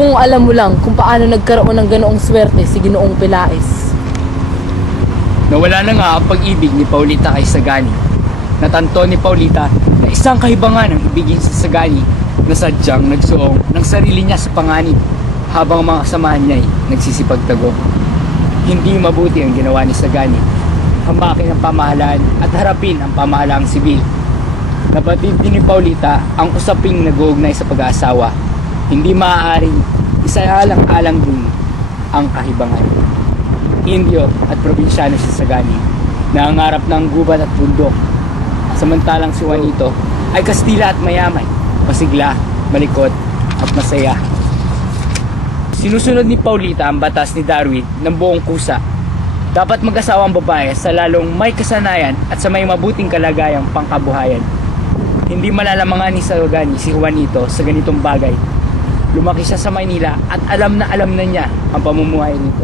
Kung alam mo lang kung paano nagkaroon ng ganoong swerte si Ginoong Pelaez. Nawala na nga ang pag-ibig ni Paulita kay Sagani. Natanto ni Paulita na isang kahibangan ang ibigin sa Sagani na sadyang nagsuong ng sarili niya sa panganib habang mga kasamahan niya ay nagsisipagtago. Hindi mabuti ang ginawa ni Sagani. Hamakin ang pamahalaan at harapin ang pamahalaang sibil. Nabatid din ni Paulita ang usaping nag-uugnay sa pag-aasawa. Hindi maaaring isaalang-alang din ang kahibangan. Indio at probinsyano si Sagani nangangarap ng gubat at bundok. Samantalang si Juanito ay Kastila at mayaman, masigla, malikot at masaya. Sinusunod ni Paulita ang batas ni Darwin ng buong kusa. Dapat mag-asawa ang babae sa lalong may kasanayan at sa may mabuting kalagayang pangkabuhayan. Hindi malalamangan ni Sagani si Juanito sa ganitong bagay. Lumaki siya sa Maynila at alam na niya ang pamumuhay nito.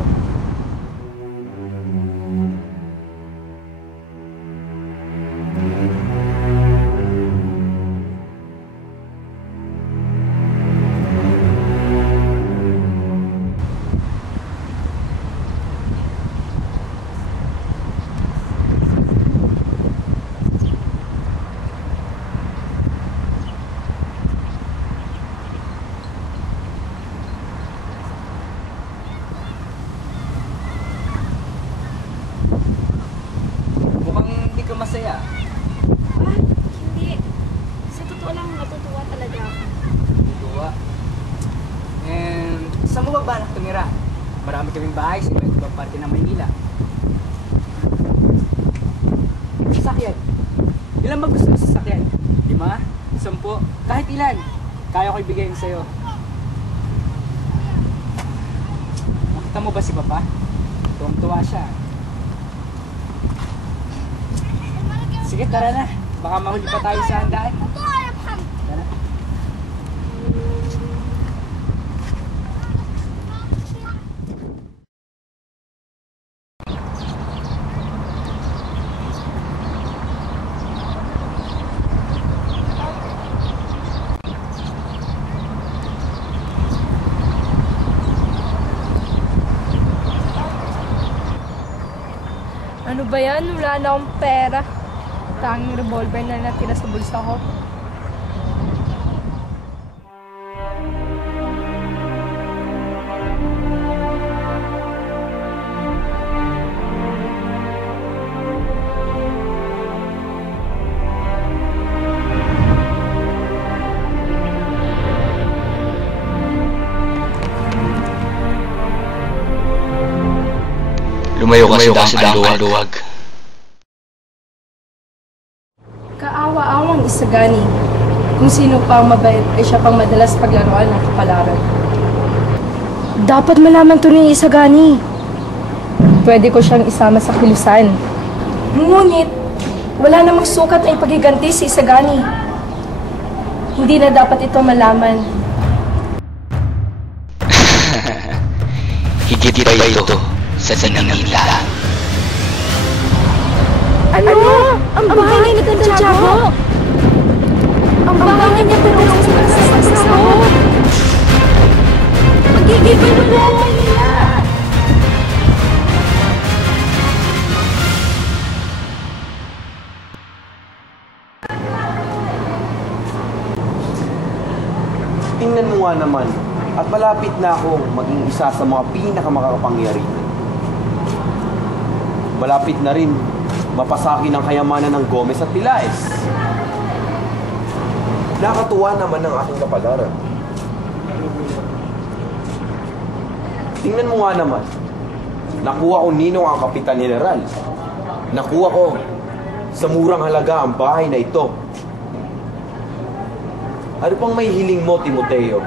Masaya. Ah, hindi. Sa totoo lang, natutuwa talaga ako. Natutuwa? And saan mo ba balak tumira? Marami kaming bahay sa iba't ibang parte ng Maynila. Sasakyan. Ilan ba gusto mo sa sasakyan? 5? 10? Kahit ilan. Kaya ko ibigay sa'yo. Nakita mo ba si Papa? Tuwang-tuwa siya. Sige, tara na. Baka mahuli pa tayo sa handaan. Tara. Ano ba yan? Wala na akong pera. Tanging revolver na natira sa bulsa ko. Lumayo ka sa daang luwag. Kaawa-awang Isagani. Kung sino pa ang mabait ay siya pang madalas paglaruan ng kapalaran. Dapat malaman to ni Isagani. Pwede ko siyang isama sa kilusan. Ngunit, wala namang sukat na ipagiganti si Isagani. Hindi na dapat ito malaman. Higit pa ito sa Manila. Ano? Ang bahay ni Santiago? Ang bahay niya pero sa sasahod. Magiging ano po nila? Tingnan mo nga naman, at malapit na akong maging isa sa mga pinakamakakapangyarihan. Malapit na rin mapasakin ang kayamanan ng Gomez at Pelaez. Nakatuwa naman ang aking kapalaran. Tingnan mo nga naman, nakuha ko ninong ang Kapitan General. Nakuha ko sa murang halaga ang bahay na ito. Ano pang may hiling mo, Timoteo?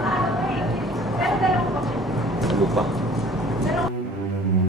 Ano pa?